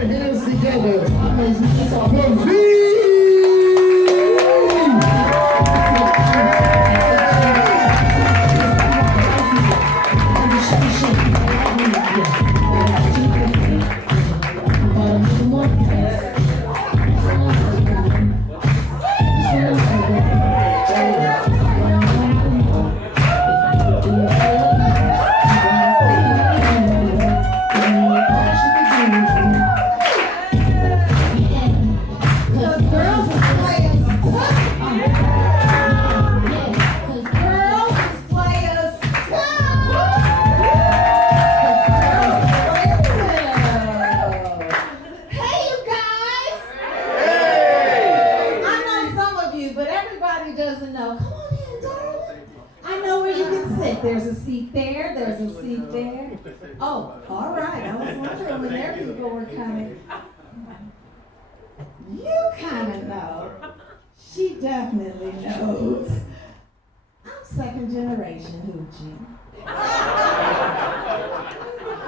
your hands together for V. There's a seat there, there's a seat there. Oh, all right, I was wondering when their people were coming. You kind of know. She definitely knows. I'm second generation hoochie.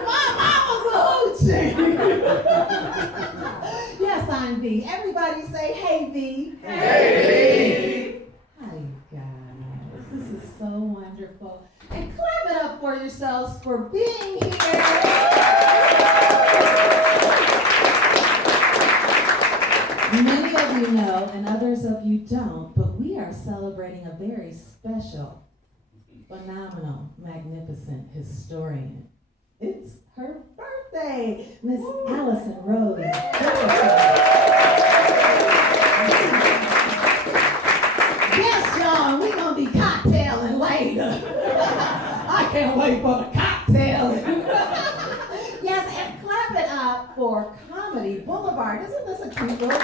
My mama's a hoochie. Yes, I'm V. Everybody say, hey, V. Hey, V. Hi, you guys. This is so wonderful. And clap it up for yourselves for being here. Many of you know, and others of you don't, but we are celebrating a very special, phenomenal, magnificent historian. It's her birthday, Miss Allison Rose. Yes, y'all, we're going to be cocktailing later. I can't wait for the cocktailing. Yes, and clap it up for Comedy Blvd. Isn't this a cute little song?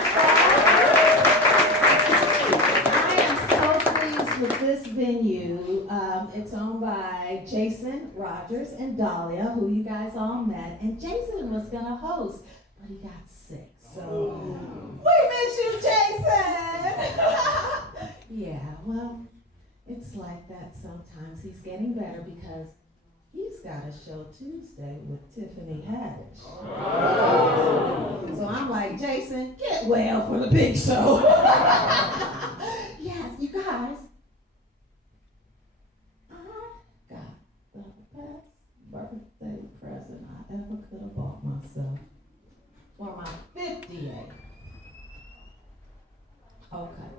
I am so pleased with this venue. It's owned by Jason Rogers and Dahlia, who you guys all met. And Jason was going to host, but he got sick. So, we miss you, Jason! Yeah, well, it's like that sometimes. He's getting better because he's got a show Tuesday with Tiffany Haddish. Oh. So I'm like, Jason, get well for the big show. Yes, you guys, I got the best birthday present I ever could have bought myself for my 58th. Okay.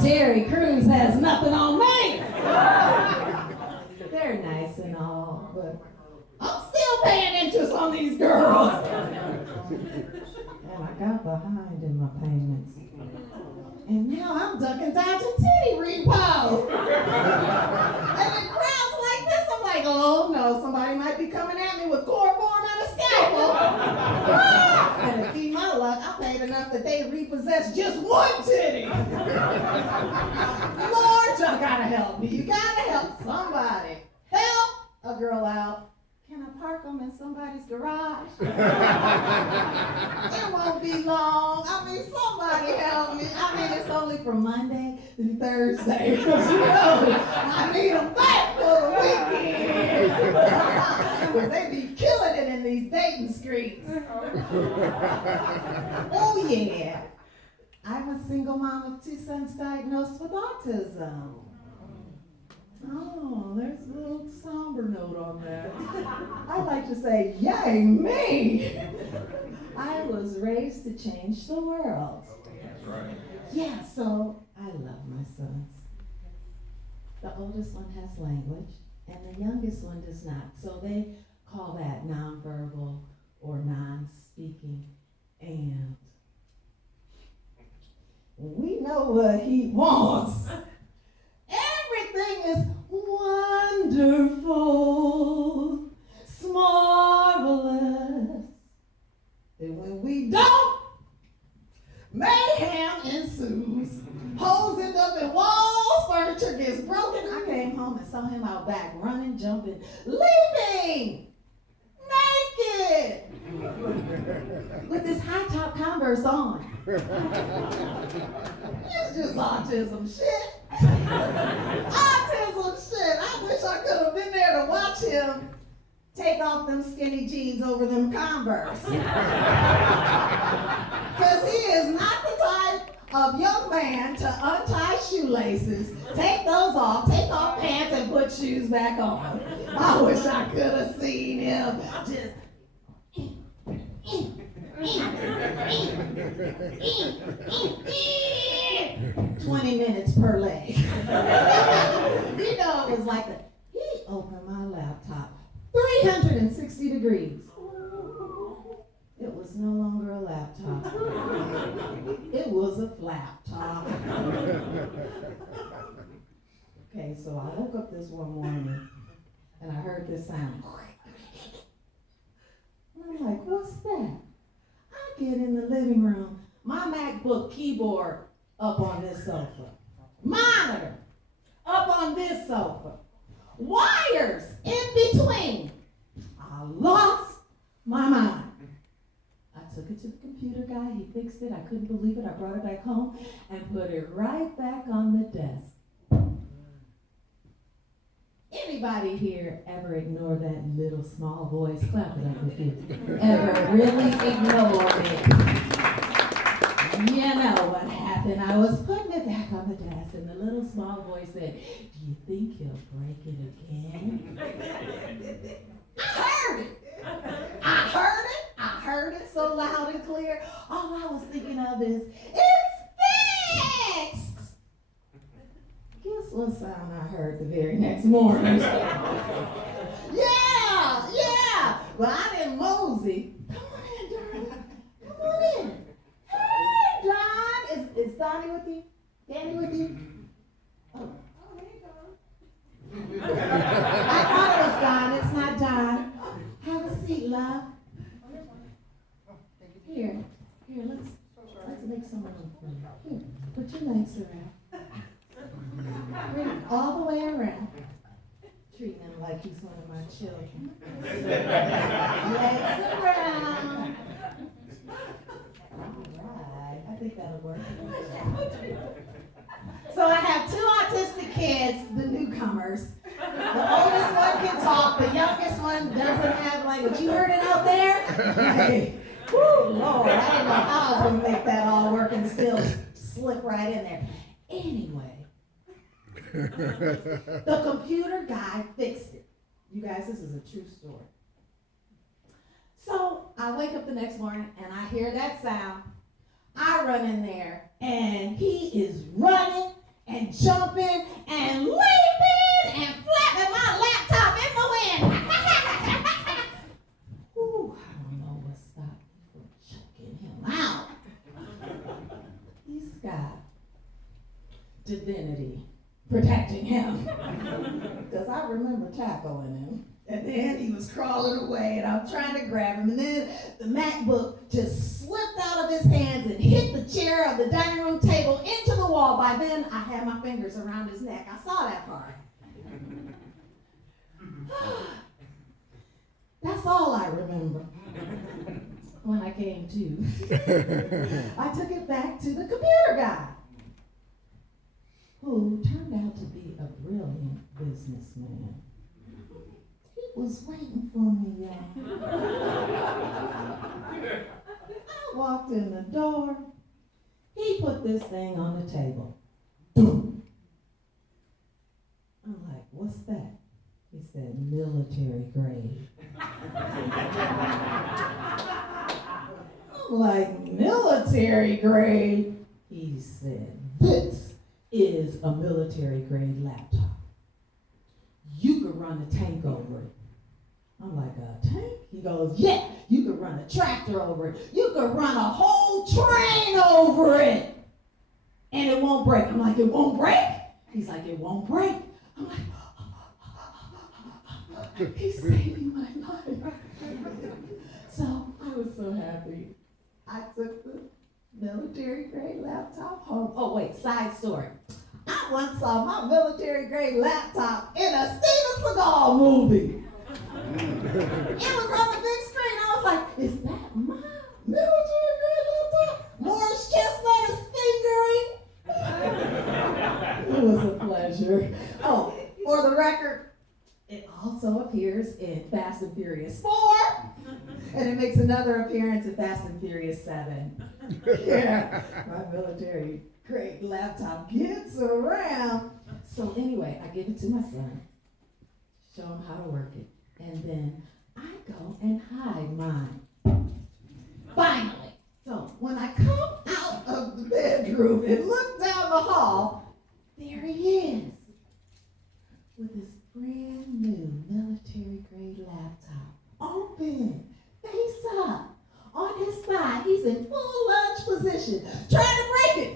Terry Crews has nothing on me. They're nice and all, but I'm still paying interest on these girls. And I got behind in my payments. And now I'm ducking, dodging titty repo. And in crowds like this, I'm like, oh no, somebody might be coming at me with chloroform and a scalpel. And to keep my luck, I paid enough that they repossessed just one titty. Lord, y'all gotta help me. You gotta help somebody. Help a girl out. Can I park them in somebody's garage? It won't be long. I mean, somebody help me. I mean, it's only from Monday to Thursday. Because you know, I need them back for the weekend. Because they be killing it in these dating streets. Oh, yeah. I'm a single mom of 2 sons diagnosed with autism. Oh, there's a little somber note on that. I like to say, yay, me! I was raised to change the world. That's right. Yeah, so I love my sons. The oldest one has language, and the youngest one does not. So they call that nonverbal or non-speaking. And we know what he wants. Everything is wonderful, marvelous. And when we don't, mayhem ensues. Holes end up in walls, furniture gets broken. I came home and saw him out back running, jumping, leaping, naked. Converse on. It's just autism shit. Autism shit. I wish I could have been there to watch him take off them skinny jeans over them Converse. Because he is not the type of young man to untie shoelaces, take those off, take off pants, and put shoes back on. I wish I could have seen him just 20 minutes per leg. You know, it was like he opened my laptop 360 degrees. It was no longer a laptop. It was a flap top. Okay, so I woke up this one morning and I heard this sound. And I'm like, what's that? I get in the living room, my MacBook keyboard up on this sofa. Monitor up on this sofa. Wires in between. I lost my mind. I took it to the computer guy, he fixed it, I couldn't believe it, I brought it back home and put it right back on the desk. Anybody here ever ignore that little small voice? Clap it up if you ever really ignore it. You know what happened. I was putting it back on the desk and the little small voice said, do you think he'll break it again? I heard it. I heard it so loud and clear. All I was thinking of is, it's fixed! Guess what sound I heard the very next morning? Yeah! Well, I didn't mosey. Come on in, darling. Come on in. Hey, Don! Is Donnie with you? Danny with you? Oh, hey, Don. I thought it was Don. It's not Don. Have a seat, love. Here, let's make some room for you. Here, put your legs around. Bring him all the way around. Treating him like he's one of my children. Legs around. All right, I think that'll work. So I have two autistic kids, the newcomers. The oldest one can talk, the youngest one doesn't have language. You heard it out there? Hey, woo, Lord, I didn't know how I was going to make that all work and still slip right in there. Anyway, the computer guy fixed it. You guys, this is a true story. So I wake up the next morning and I hear that sound. I run in there and he is running and jumping and leaping and flapping my laptop in the wind. Ooh, I don't know what stopped me from choking him out. He's got divinity protecting him. Because I remember tackling him. And then he was crawling away and I'm trying to grab him. And then the MacBook just slipped out of his hands and hit the chair of the dining room table into the wall. By then, I had my fingers around his neck. I saw that part. That's all I remember when I came to. I took it back to the computer guy, who turned out to be a brilliant businessman. He was waiting for me, y'all. I walked in the door. He put this thing on the table. Boom. I'm like, what's that? He said, military grade. I'm like, military grade? He said, this is a military grade laptop. You could run a tank over it. I'm like, a tank? He goes, yeah, you could run a tractor over it. You could run a whole train over it. And it won't break. I'm like, it won't break? He's like, it won't break. I'm like, he's saving my life. So I was so happy. I took the military grade laptop home. Oh wait, side story. I once saw my military grade laptop in a Steven Seagal movie. It was on the big screen. I was like, is that my military grade laptop? Fast and Furious 4, and it makes another appearance in Fast and Furious 7. Yeah, my military grade laptop gets around. So anyway, I give it to my son, show him how to work it, and then I go and hide mine. Finally. So when I come out of the bedroom and look down the hall, there he is with his brand new military grade laptop, open, face up, on his side. He's in full lunge position, trying to break it.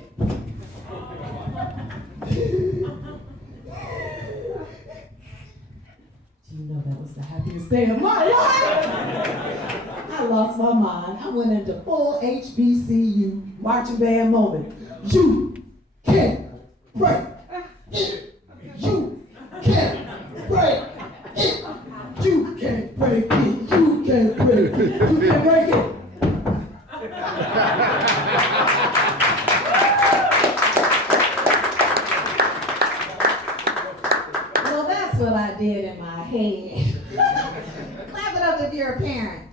Do you know that was the happiest day of my life? I lost my mind. I went into full HBCU marching band moment. You can't break it. You can't break it. You can't break it. You can't break it. You can't break it. Well, that's what I did in my head. Clap it up if you're a parent.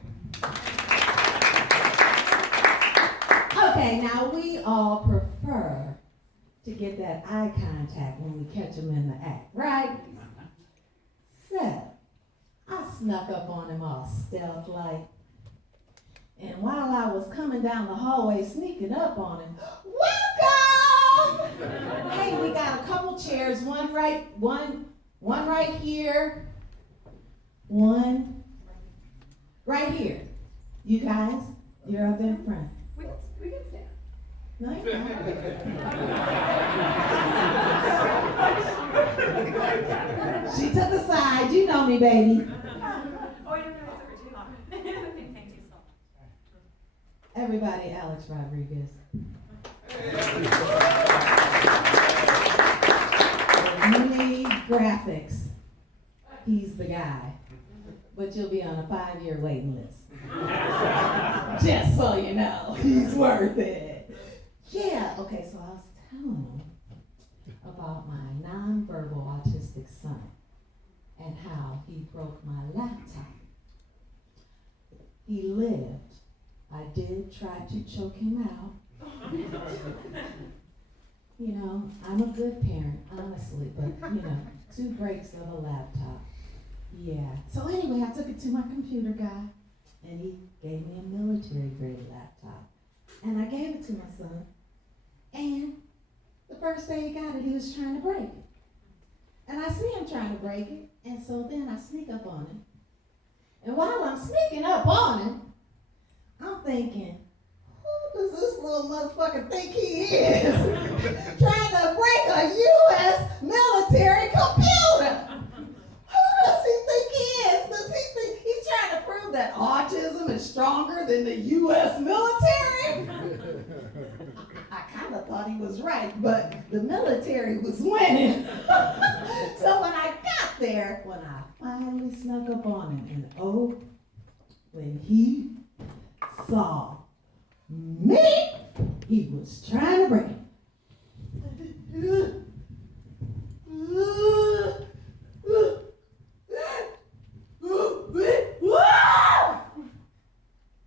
Okay, now we all prefer to get that eye contact when we catch them in the act, right? So, I snuck up on him all stealth-like. And while I was coming down the hallway sneaking up on him, welcome! Hey, we got a couple chairs, one right here, one right here. You guys, you're up in front. We can stand. No, you're not. She took the side. You know me, baby. Oh, you don't know it's over too long. Thank you so much. Everybody, Alex Rodriguez. Mini graphics. He's the guy. But you'll be on a 5-year waiting list. Just so you know, he's worth it. Yeah, okay, so I was telling him about my nonverbal autistic son and how he broke my laptop. He lived. I did try to choke him out. You know, I'm a good parent, honestly, but, 2 breaks of a laptop. Yeah. So anyway, I took it to my computer guy, and he gave me a military grade laptop. And I gave it to my son. And the first day he got it, he was trying to break it. And I see him trying to break it, and so then I sneak up on him. And while I'm sneaking up on him, I'm thinking, who does this little motherfucker think he is? Trying to break a U.S. military computer. Who does he think he is? Does he think he's trying to prove that autism is stronger than the U.S. military? I kind of thought he was right, but the military was winning. So when I got there, when I finally snuck up on him, and when he saw me, he was trying to break it.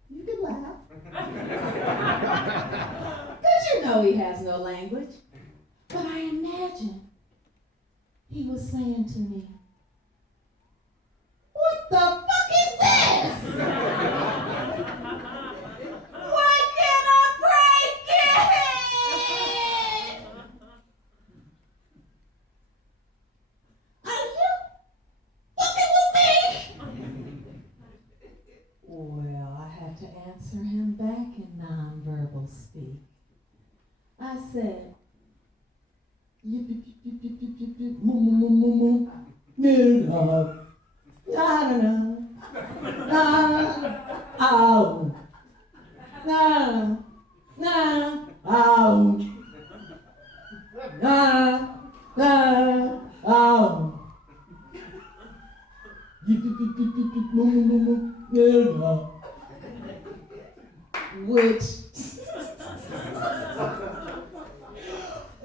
You can laugh. Because you know he has no language. But I imagine he was saying to me, what the fuck is this? Why can't I break it? Are you fucking with me? Well, I had to answer him back in nonverbal speak. I said,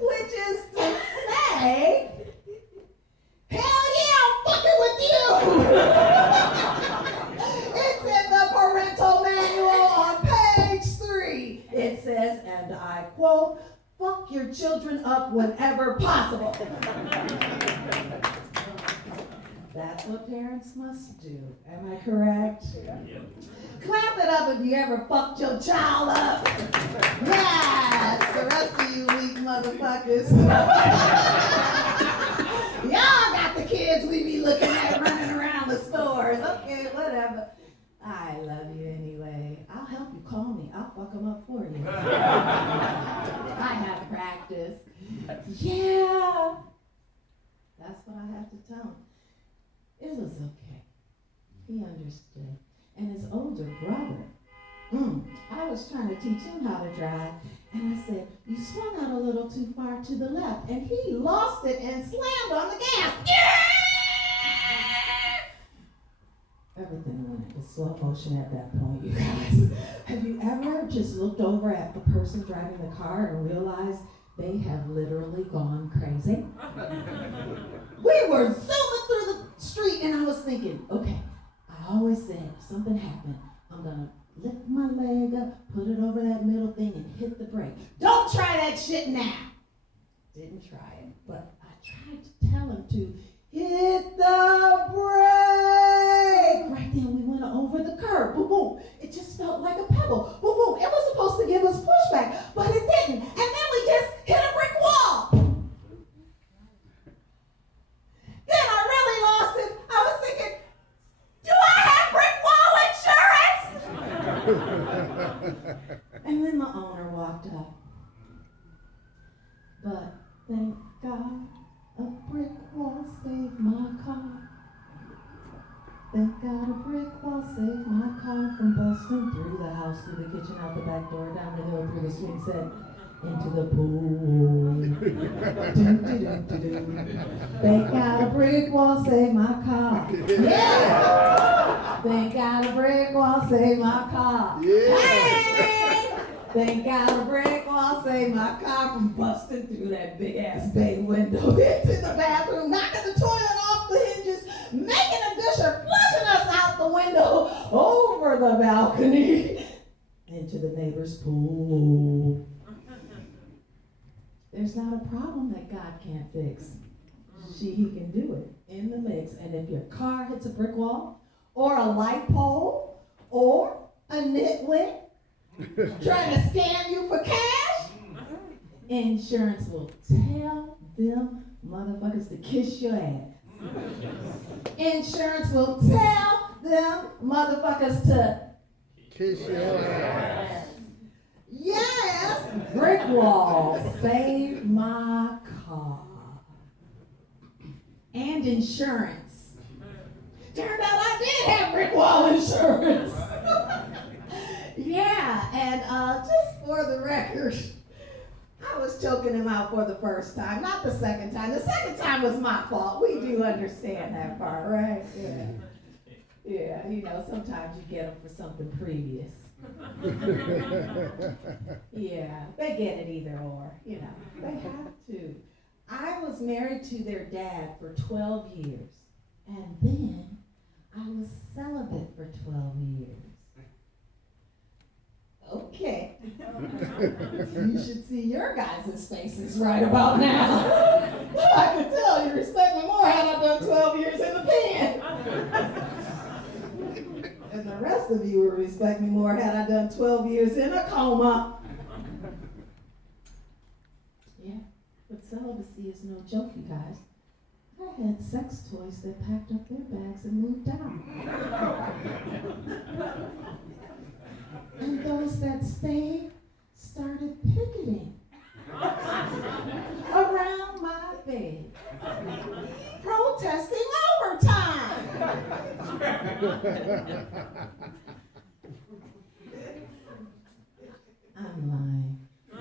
which is to say, hell yeah, I'm fucking with you. I quote, fuck your children up whenever possible. That's what parents must do. Am I correct? Yep. Clap it up if you ever fucked your child up. Yes, the rest of you weak motherfuckers. Y'all got the kids we be looking at running around the stores. Okay, whatever. I love you anyway. I'll help you. Call me. I'll fuck them up for you. I have practice. Yeah. That's what I have to tell him. It was okay. He understood. And his older brother, I was trying to teach him how to drive, and I said, you swung out a little too far to the left, and he lost it and slammed on the gas. Everything went into slow motion at that point, you guys. Have you ever just looked over at the person driving the car and realized they have literally gone crazy? We were zooming through the street, and I was thinking, okay, I always said if something happened, I'm gonna lift my leg up, put it over that middle thing, and hit the brake. Don't try that shit now. Didn't try it, but I tried to tell him to hit the brake. Right then we went over the curb. Boom, boom. It just felt like a pebble. Boom, boom. It was supposed to give us pushback, but it didn't. And then we just hit a brick wall. Then I really lost it. I was thinking, do I have brick wall insurance? And then the owner walked up. But thank God, a brick wall saved my car. Thank God a brick wall saved my car from busting through the house, through the kitchen, out the back door, down the hill, through the swing set, into the pool. Thank God a brick wall saved my car. Yeah! Thank God a brick wall saved my car. Yeah! Hey! Thank God a brick wall saved my car from busting through that big ass bay window into the bathroom, knocking the toilet off the hinges, making a dish or flushing us out the window over the balcony into the neighbor's pool. There's not a problem that God can't fix. He can do it in the mix. And if your car hits a brick wall, or a light pole, or a nitwit trying to scam you for cash, insurance will tell them motherfuckers to kiss your ass. Insurance will tell them motherfuckers to Kiss your ass. yes, brick wall saved my car. And insurance. Turned out I did have brick wall insurance. Yeah, and just for the record, I was choking him out for the first time, not the second time. The second time was my fault. We do understand that part, right? Yeah. Yeah, you know, sometimes you get them for something previous. Yeah, they get it either or, you know, they have to. I was married to their dad for 12 years, and then I was celibate for 12 years. Okay. You should see your guys' faces right about now. I could tell you respect me more had I done 12 years in the pen. And the rest of you would respect me more had I done 12 years in a coma. Yeah, but celibacy is no joke, you guys. I had sex toys that packed up their bags and moved out. And those that stayed started picketing around my bed, protesting overtime. I'm lying. I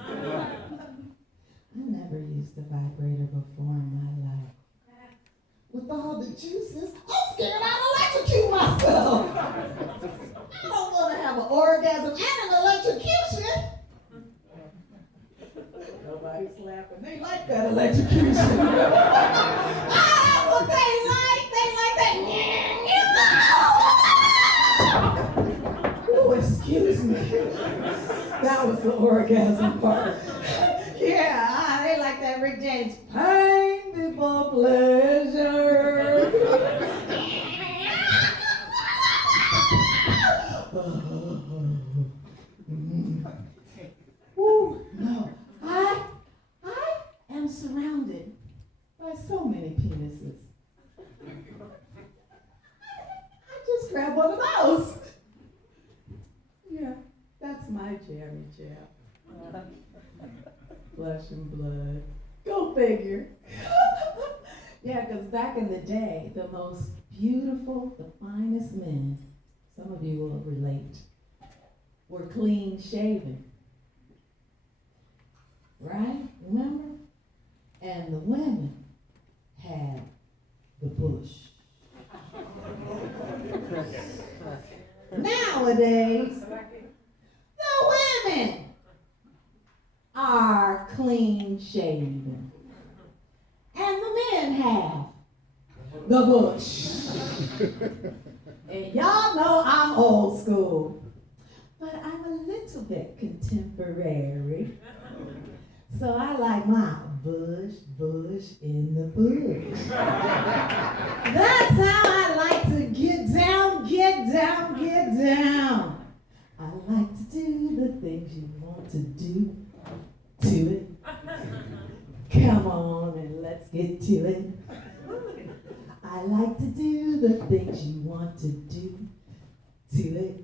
never used a vibrator before in my life. With all the juices, I'm scared I'll electrocute myself. I don't want to have an orgasm and an electrocution. Nobody's laughing. They like that electrocution. That's what they like. They like that. Oh, excuse me. That was the orgasm part. Yeah, they like that Rick James. Pain before pleasure. Ooh, no. I am surrounded by so many penises. I just grabbed one of those. Yeah, that's my jammy jam. Flesh and blood. Go figure. Yeah, because back in the day, the most beautiful, the finest men, some of you will relate, were clean shaven. Right? Remember? And the women had the bush. Nowadays, the women are clean shaven. And the men have the bush. And y'all know I'm old school. But I'm a little bit contemporary. So I like my bush in the bush. That's how I like to get down, get down, get down. I like to do the things you want to do to it. Come on and let's get to it. I like to do the things you want to do to it.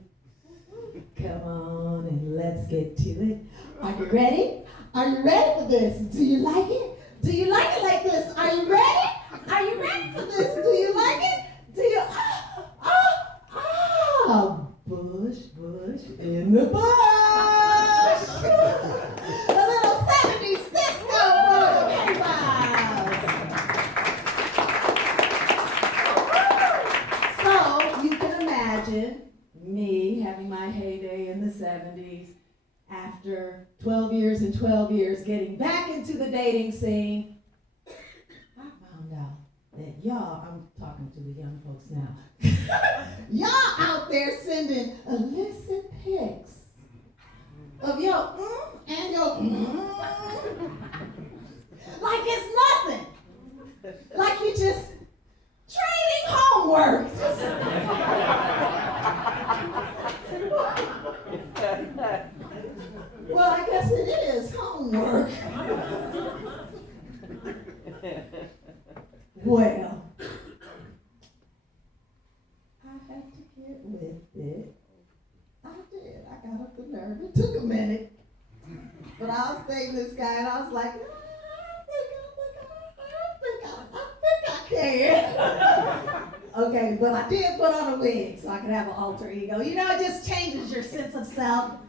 Come on and let's get to it. Are you ready? Are you ready for this? Do you like it? Do you like it like this? Are you ready? Are you ready for this? Do you like it? Do you? Bush in the bush. A little 70s disco for the K-Wives. So you can imagine me having my heyday in the 70s. After 12 years and 12 years getting back into the dating scene, I found out that y'all, I'm talking to the young folks now, y'all out there sending illicit pics of your and your like it's nothing. Like you just trading homework. Well, I guess it is homework. Well, I had to get with it. I did. I got up the nerve. It took a minute. But I was dating this guy and I was like, I can. Okay, but I did put on a wig so I could have an alter ego. You know, it just changes your sense of self.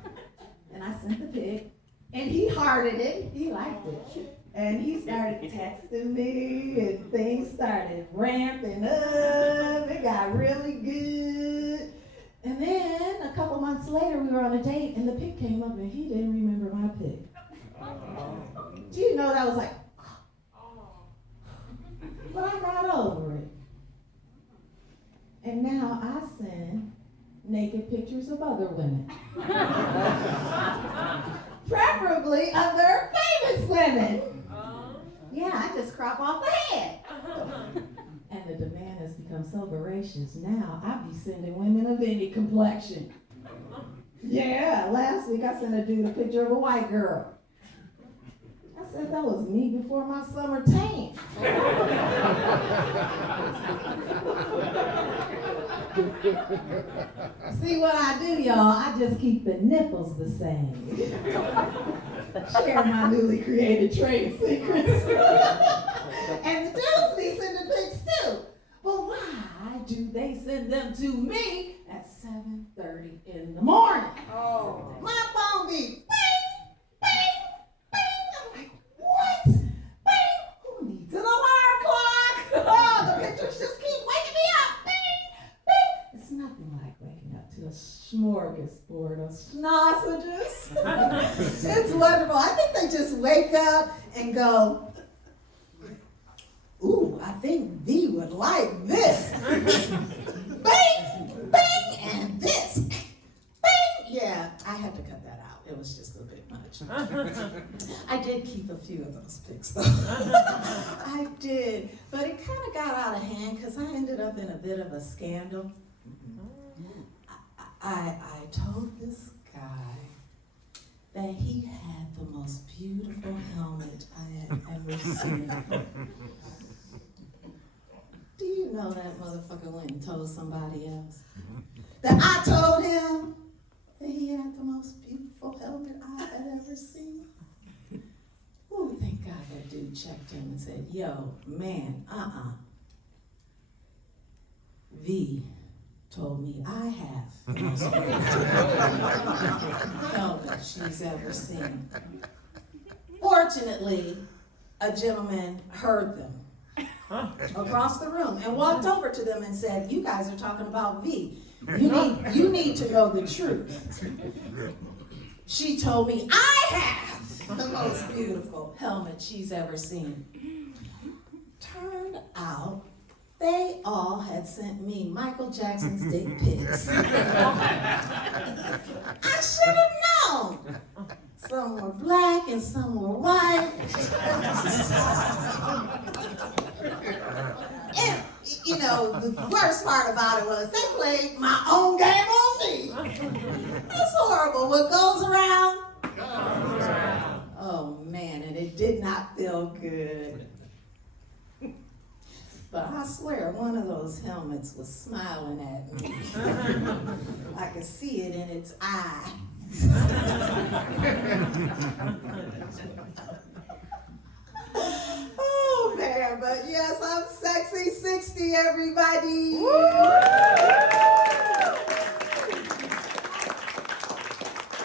And I sent the pic, and he hearted it. He liked it. And he started texting me, and things started ramping up. It got really good. And then a couple months later, we were on a date, and the pic came up, and he didn't remember my pic. Do you know that was like, but I got over it. And now I send naked pictures of other women. Preferably other famous women. Yeah, I just crop off the head. And the demand has become so voracious. Now I be sending women of any complexion. Yeah, last week I sent a dude a picture of a white girl. I said that was me before my summer tan. See what I do, y'all? I just keep the nipples the same. Share my newly created trade secrets. And the dudes be sending pics too. But why do they send them to me at 7:30 in the morning? Oh. My phone be bing, bing, bing. I'm like, what? Bing. Who needs an alarm clock? Oh, the pictures just keep waking me up. Bing, bing. It's nothing like waking up to a smorgasbord of sausages. It's wonderful. I think they just wake up and go, ooh, I think Dee would like this. Bing, bing, and this. Bing. Yeah, I had to cut that out. It was just a bit much. I did keep a few of those pics though. I did, but it kind of got out of hand because I ended up in a bit of a scandal. I told this guy that he had the most beautiful helmet I had ever seen. Do you know that motherfucker went and told somebody else? That I told him that he had the most beautiful helmet I had ever seen? Oh, thank God that dude checked him and said, yo, man, V told me I have the most beautiful helmet she's ever seen. Fortunately, a gentleman heard them across the room and walked over to them and said, you guys are talking about V. You need to know the truth. She told me I have the most beautiful helmet she's ever seen. Turned out they all had sent me Michael Jackson's dick pics. I should have known. Some were black and some were white. And, you know, the worst part about it was they played my own game on me. It's horrible. What goes around? Comes around. Oh, man, and it did not feel good. But I swear, one of those helmets was smiling at me. I could see it in its eye. Oh man, but yes, I'm sexy 60, everybody.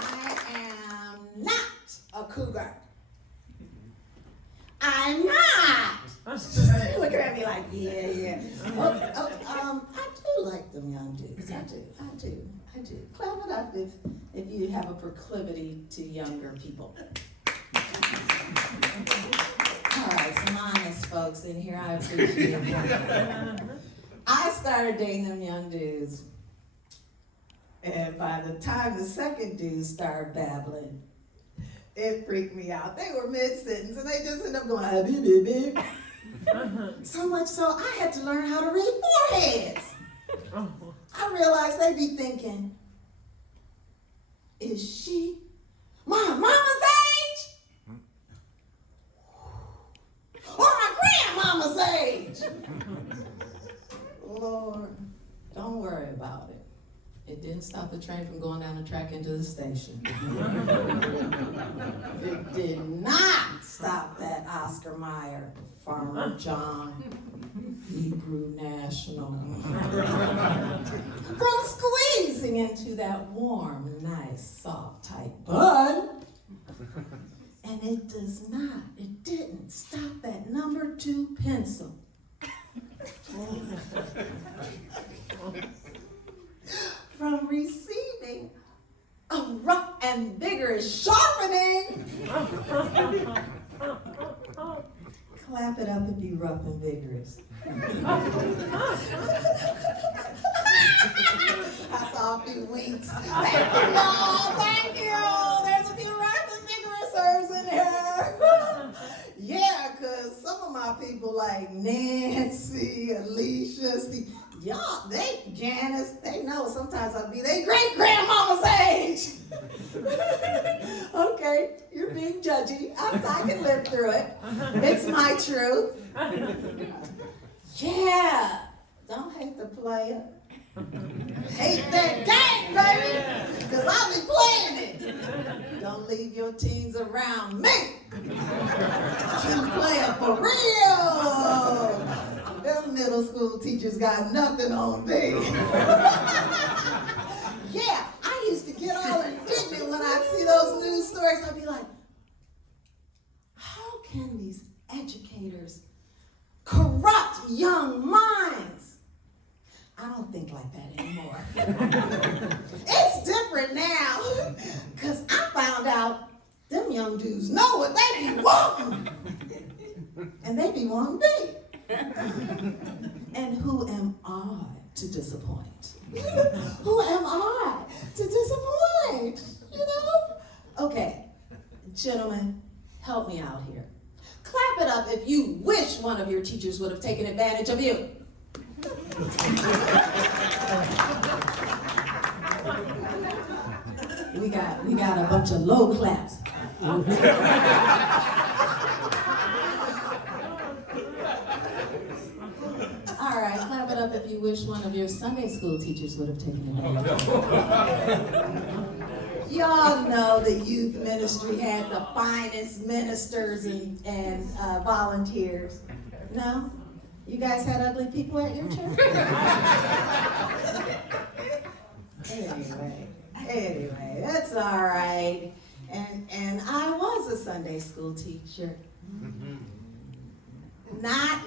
I am not a cougar. I'm not. Looking at me like, yeah. I do like them young dudes. I do. Clap it up if you have a proclivity to younger people. All right, some honest folks in here, I appreciate it. I started dating them young dudes, and by the time the second dude started babbling, it freaked me out. They were mid-sentence, and they just ended up going, ah, beep, beep, beep. So much so, I had to learn how to read foreheads. I realized they'd be thinking, is she my mama's age? Or my grandmama's age? Lord, don't worry about it. It didn't stop the train from going down the track into the station. It did not stop that Oscar Mayer, Farmer John, Hebrew National, from squeezing into that warm, nice, soft, tight bun. And it didn't stop that number 2 pencil. From receiving a rough and vigorous sharpening. Clap it up if you rough and vigorous. I saw a few winks. Thank you, y'all. Thank you. There's a few rough and vigorousers in here. Yeah, because some of my people like Nancy, Alicia, Steve, y'all, Janice, they know sometimes I'll be their great-grandmama's age. Okay, you're being judgy. I can live through it. It's my truth. Yeah, don't hate the player. Hate that game, baby, because I'll be playing it. Don't leave your teens around me. True player for real. Them middle school teachers got nothing on me. Yeah, I used to get all indignant when I'd see those news stories. I'd be like, how can these educators corrupt young minds? I don't think like that anymore. It's different now, because I found out them young dudes know what they be wanting. And they be wanting me. And who am I to disappoint? Who am I to disappoint? You know? Gentlemen, help me out here. Clap it up if you wish one of your teachers would have taken advantage of you. We got a bunch of low claps. All right, clap it up if you wish one of your Sunday school teachers would have taken advantage. Y'all know the youth ministry had the finest ministers and volunteers. No? You guys had ugly people at your church? Anyway, that's all right. And I was a Sunday school teacher. That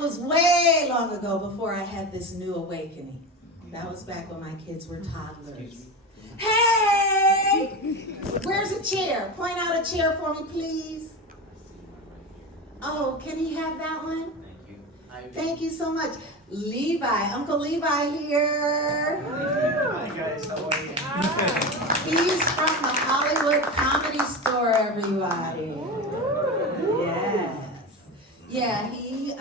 was way long ago before I had this new awakening. That was back when my kids were toddlers. Hey! Where's a chair? Point out a chair for me, please. Oh, can he have that one? Thank you so much. Levi, Uncle Levi here. Hi guys, how are you? He's from the Hollywood Comedy Store, everybody. Yes. Yeah, he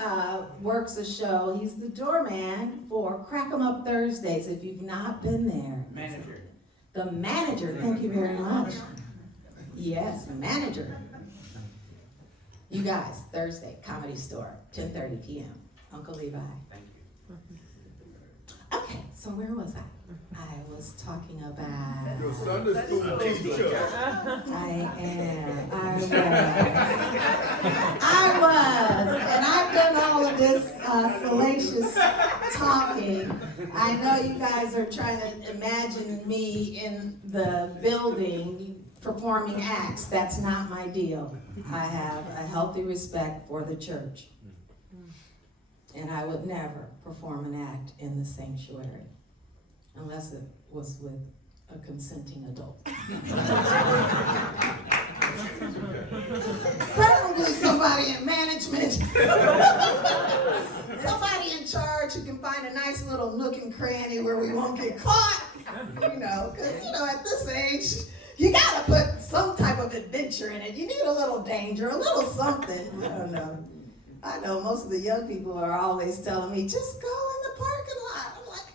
works a show. He's the doorman for Crack 'em Up Thursdays. If you've not been there. Manager. The manager, thank you very much. Yes, manager. You guys, Thursday, Comedy Store, 10:30 p.m. Uncle Levi. Thank you. Okay, so where was I? I was talking about... Your Sunday school teacher. I was, and I've done all of this salacious talking. I know you guys are trying to imagine me in the building performing acts. That's not my deal. I have a healthy respect for the church. And I would never perform an act in the sanctuary unless it was with a consenting adult. Preferably somebody in management. Somebody in charge who can find a nice little nook and cranny where we won't get caught. Because, at this age, you gotta put some type of adventure in it. You need a little danger, a little something. I don't know. I know most of the young people are always telling me, just go in the parking lot. I'm like,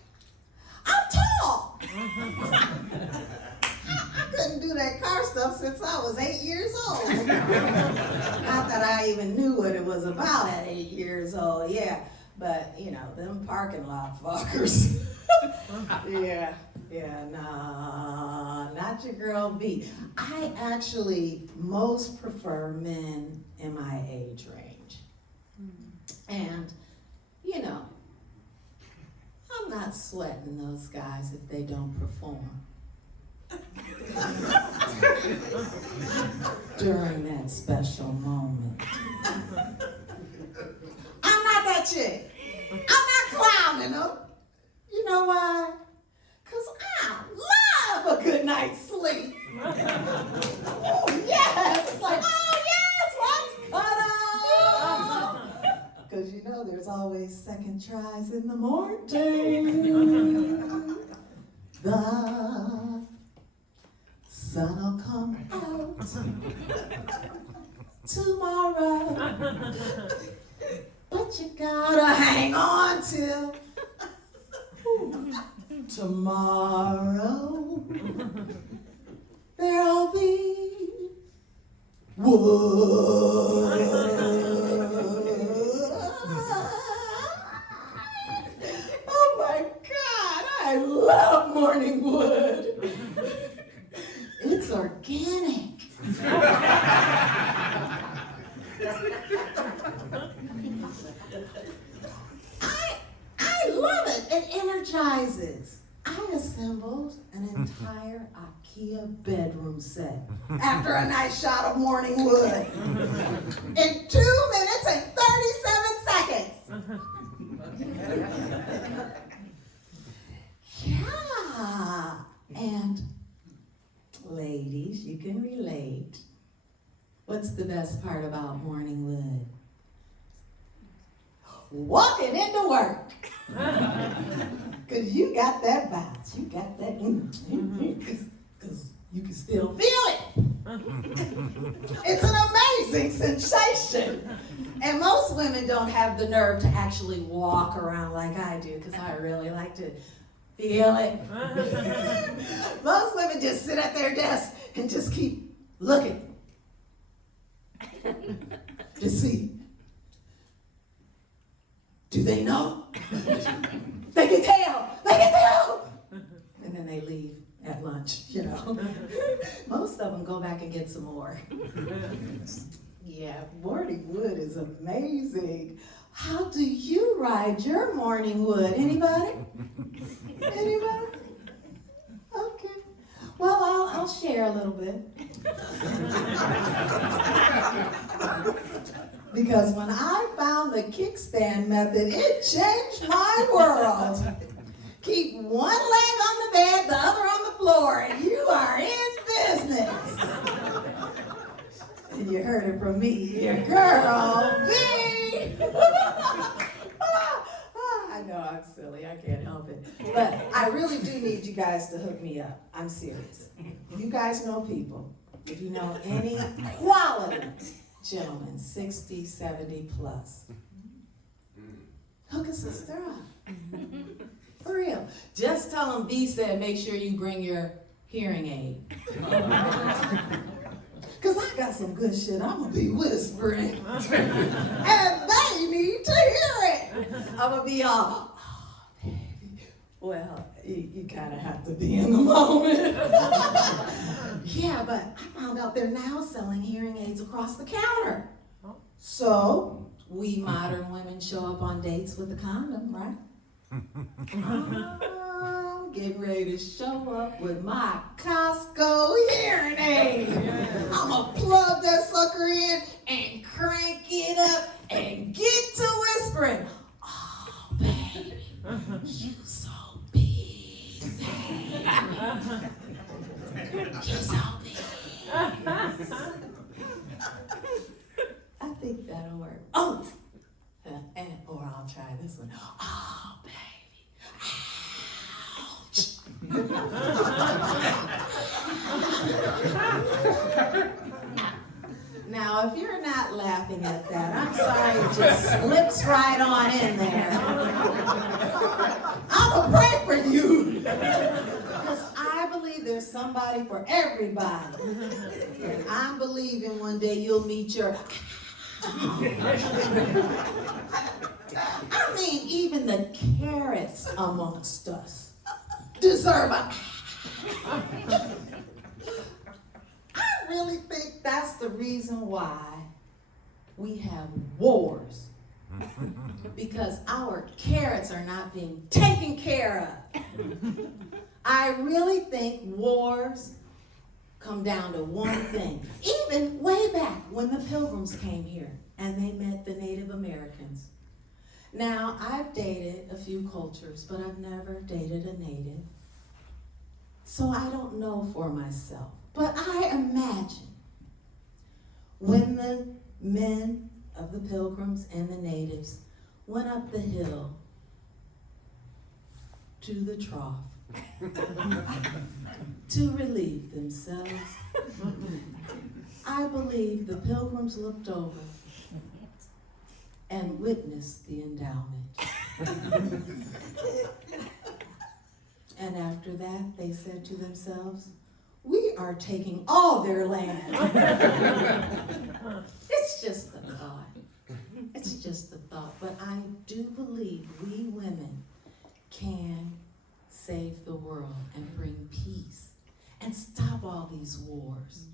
I'm tall. I couldn't do that car stuff since I was 8 years old. Not that I even knew what it was about at 8 years old, yeah. But, them parking lot fuckers. Nah, not your girl B. I actually most prefer men in my age range. And, I'm not sweating those guys if they don't perform. During that special moment. I'm not that chick. I'm not clowning them. You know why? Because I love a good night's sleep. Oh, yes. It's like, oh, yes, let's cuddle. Because there's always second tries in the morning. The sun will come out tomorrow. But you gotta hang on till tomorrow. There'll be wood. Oh my God, I love morning wood. It's organic. I love it. It energizes. I assembled an entire IKEA bedroom set after a nice shot of morning wood in 2 minutes and 37 seconds. Yeah. And ladies, you can relate. What's the best part about morning wood? Walking into work. Because you got that bounce. You got that, because you can still feel it. It's an amazing sensation. And most women don't have the nerve to actually walk around like I do, because I really like to feel it. Most women just sit at their desk and just keep looking to see. Do they know? They can tell. They can tell. And then they leave at lunch, you know. Most of them go back and get some more. Yeah, morning wood is amazing. How do you ride your morning wood? Anybody? Anybody? Okay. Well, I'll share a little bit. Because when I found the kickstand method, it changed my world. Keep one leg on the bed, the other on the floor, and you are in business. And you heard it from me, your girl, B. I know I'm silly, I can't help it. But I really do need you guys to hook me up. I'm serious. You guys know people. If you know any quality gentlemen, 60, 70 plus, hook a sister up. For real. Just tell them B said make sure you bring your hearing aid. Because I got some good shit I'm going to be whispering. And they need to hear it. I'm going to be all, oh, baby. Well, you kind of have to be in the moment. Yeah, but I found out they're now selling hearing aids across the counter. So, we modern women show up on dates with a condom, right? I'm getting ready to show up with my Costco hearing aid. I'm gonna plug that sucker in and crank it up and get to whispering. Oh, baby, you so big. You so big. I think that'll work. Oh, or I'll try this one. Oh, baby. Now, if you're not laughing at that, I'm sorry, it just slips right on in there. I'm gonna pray for you. Because I believe there's somebody for everybody. And I'm believing one day you'll meet your... I mean, even the carrots amongst us deserve a... I really think that's the reason why we have wars. Because our carrots are not being taken care of. I really think wars come down to one thing. Even way back when the Pilgrims came here and they met the Native Americans. Now, I've dated a few cultures, but I've never dated a native. So I don't know for myself. But I imagine when the men of the Pilgrims and the natives went up the hill to the trough to relieve themselves, I believe the Pilgrims looked over and witnessed the endowment. And after that, they said to themselves, we are taking all their land. It's just a thought. It's just a thought. But I do believe we women can save the world and bring peace and stop all these wars.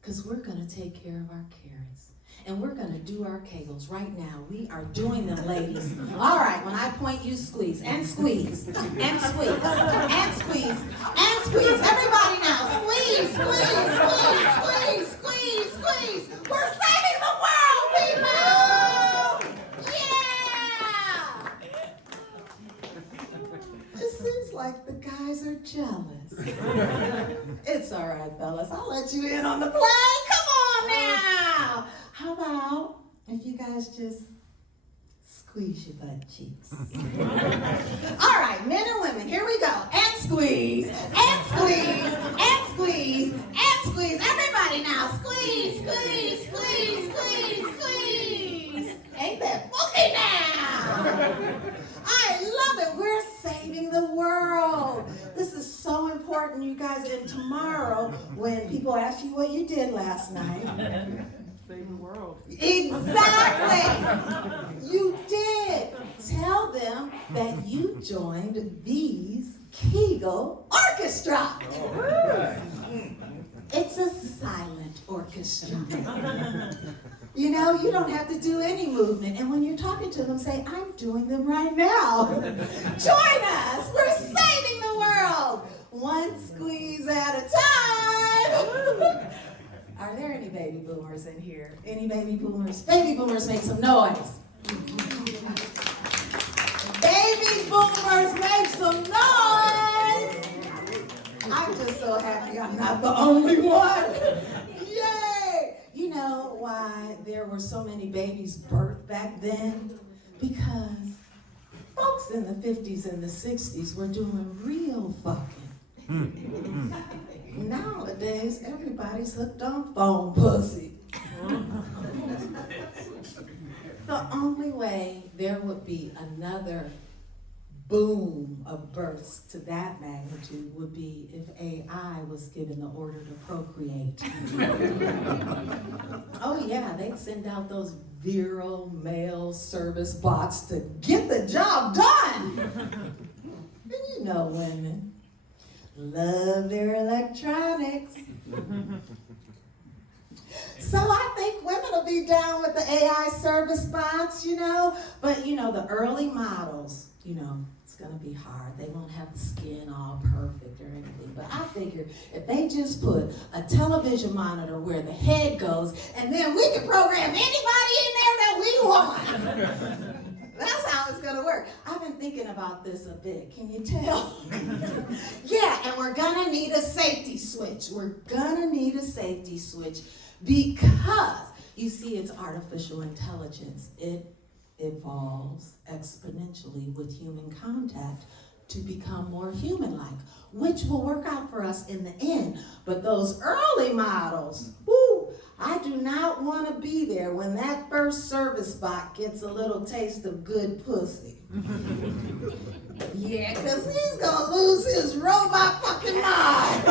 Because we're going to take care of our carrots. And we're going to do our kegels right now. We are doing them, ladies. All right, when I point, you squeeze, and squeeze, and squeeze, and squeeze, and squeeze. Everybody now, squeeze, squeeze, squeeze, squeeze, squeeze, squeeze. We're saving the world, people! Yeah! It seems like the guys are jealous. It's all right, fellas. I'll let you in on the play. Come on now! How about if you guys just squeeze your butt cheeks? All right, men and women, here we go. And squeeze, and squeeze, and squeeze, and squeeze. Everybody now, squeeze, squeeze, important, you guys. And tomorrow, when people ask you what you did last night, Save the world. exactly, you did. Tell them that you joined these Kegel Orchestra. It's a silent orchestra. You know, you don't have to do any movement. And when you're talking to them, say, I'm doing them right now. Join us. We're saving the world. One squeeze at a time. Are there any baby boomers in here? Any baby boomers? Baby boomers, make some noise. Baby boomers, make some noise. I'm just so happy I'm not the only one. Yay! You know why there were so many babies birthed back then? Because folks in the 50s and the 60s were doing real fucking. Nowadays, everybody's hooked on phone pussy. The only way there would be another boom of births to that magnitude would be if AI was given the order to procreate. Oh yeah, they'd send out those virile male service bots to get the job done. And you know women love their electronics. So I think women will be down with the AI service bots, you know. But you know, the early models, you know, it's gonna be hard. They won't have the skin all perfect or anything. But I figure if they just put a television monitor where the head goes, and then we can program anybody in there that we want. That's how it's gonna work. I've been thinking about this a bit, can you tell? Yeah, and we're gonna need a safety switch. We're gonna need a safety switch because, you see, it's artificial intelligence. It evolves exponentially with human contact to become more human-like, which will work out for us in the end. But those early models, whoo, I do not want to be there when that first service bot gets a little taste of good pussy. Yeah, because he's going to lose his robot fucking mind.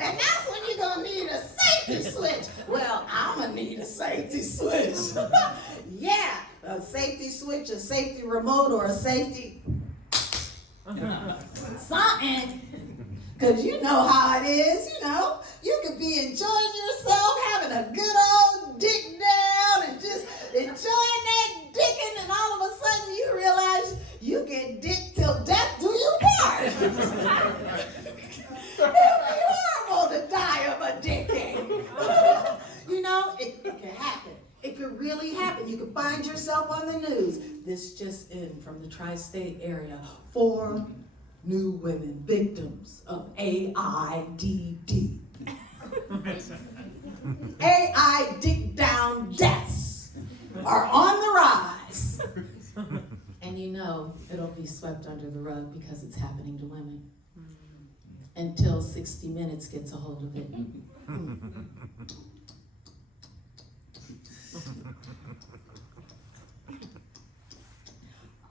And that's when you're going to need a safety switch. Well, I'm going to need a safety switch. Yeah, a safety switch, a safety remote, or a safety something. Because you know how it is, you know. You could be enjoying yourself, having a good old dick down, and just enjoying that dicking, and all of a sudden you realize you get dick till death do you part. It would be horrible to die of a dicking. You know, it can happen. It could really happen. You could find yourself on the news. This just in from the tri-state area. 4 new women victims of AIDD. AI dick down deaths are on the rise. And you know it'll be swept under the rug because it's happening to women. Until 60 Minutes gets a hold of it.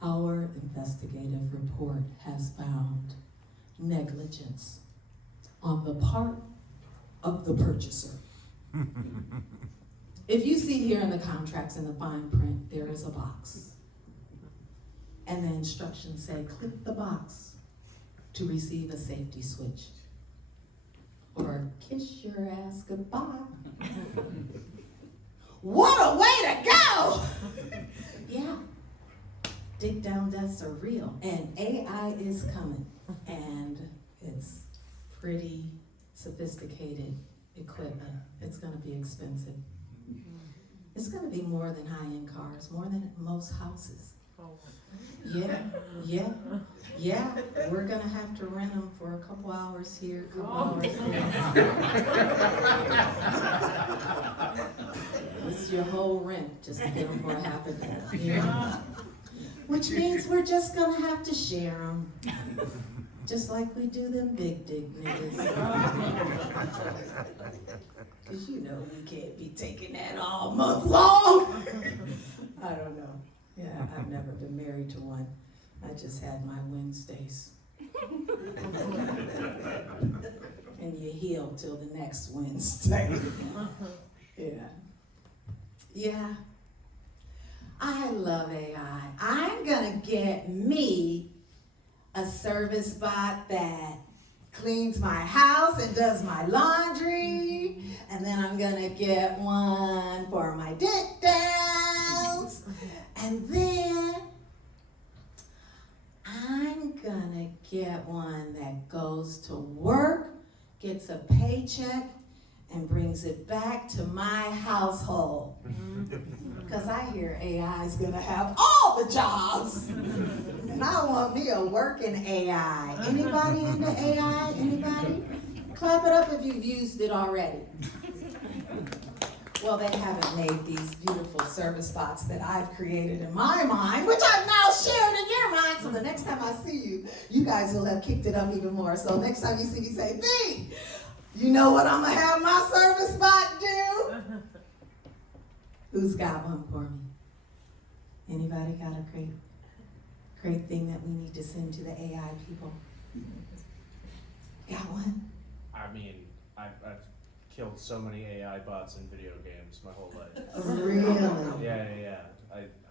Our investigative report has found negligence on the part of the purchaser. If you see here in the contracts in the fine print, there is a box. And the instructions say, click the box to receive a safety switch. Or kiss your ass goodbye. What a way to go! Yeah. Dig down deaths are real, and AI is coming, and it's pretty sophisticated equipment. It's going to be expensive. It's going to be more than high-end cars, more than most houses. Yeah. We're going to have to rent them for a couple hours here, a couple hours there. This is your whole rent just to get them for a half a day. Yeah. Which means we're just gonna have to share them. Just like we do them big dick niggas. Cause you know we can't be taking that all month long. I don't know. Yeah, I've never been married to one. I just had my Wednesdays. heal till the next Wednesday. Yeah. I love AI. I'm gonna get me a service bot that cleans my house and does my laundry, and then I'm gonna get one for my dick downs, and then I'm gonna get one that goes to work, gets a paycheck, and brings it back to my household. Because I hear AI is gonna have all the jobs. And I want me a working AI. Anybody into AI? Anybody? Clap it up if you've used it already. Well, they haven't made these beautiful service bots that I've created in my mind, which I've now shared in your mind. So the next time I see you, you guys will have kicked it up even more. So next time you see me, say, "B, you know what I'm gonna have my service bot do?" Who's got one for me? Anybody got a great thing that we need to send to the AI people? Got one? I mean, I've killed so many AI bots in video games my whole life. Really? Yeah.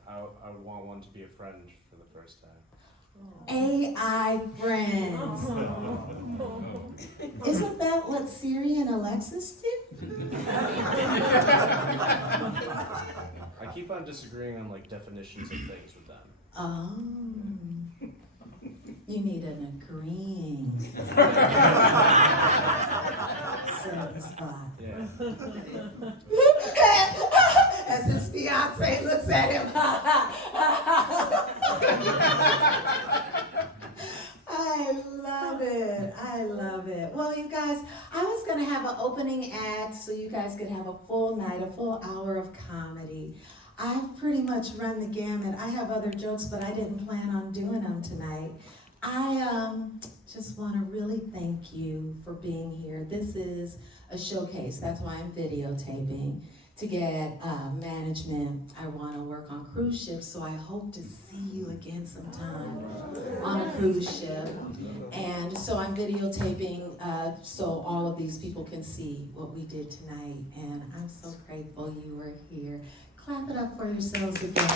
I would want one to be a friend for the first time. AI friends. Isn't that what Siri and Alexis do? I keep on disagreeing on like definitions of things with them. Oh. You need an agreeing service bot. Yeah. As his fiance looks at him. I love it. Well, you guys, I was going to have an opening act so you guys could have a full night, a full hour of comedy. I've pretty much run the gamut. I have other jokes, but I didn't plan on doing them tonight. I just want to really thank you for being here. This is a showcase. That's why I'm videotaping. To get management, I want to work on cruise ships, so I hope to see you again sometime on a cruise ship. And so I'm videotaping so all of these people can see what we did tonight. And I'm so grateful you were here. Clap it up for yourselves again.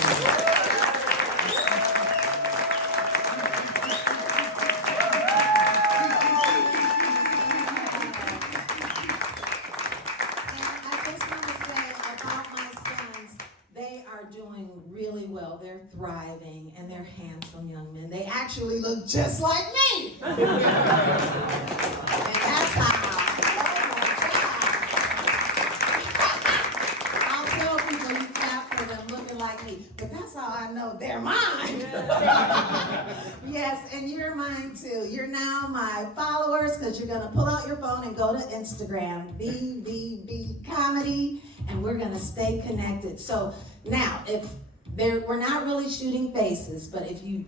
Really well. They're thriving and they're handsome young men. They actually look just like me. And that's how. I'll tell people you clap for them looking like me, but that's how I know they're mine. Yes, and you're mine too. You're now my followers because you're gonna pull out your phone and go to Instagram, BVB Comedy, and we're gonna stay connected. So now, we're not really shooting faces, but if you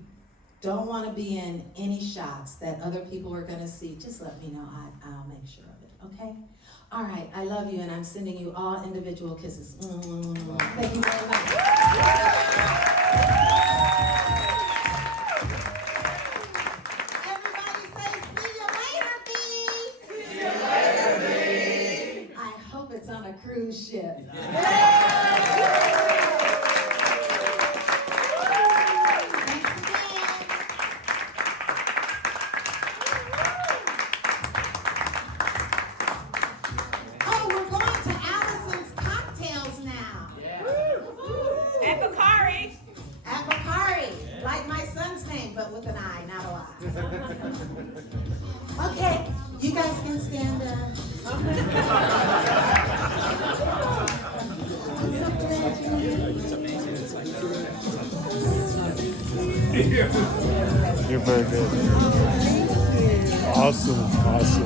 don't want to be in any shots that other people are going to see, just let me know. I'll make sure of it, okay? All right, I love you, and I'm sending you all individual kisses. Thank you very much. Everybody say, see you later, B. See you later, B. I hope it's on a cruise ship. Okay, you guys can stand up. You're very good. Awesome.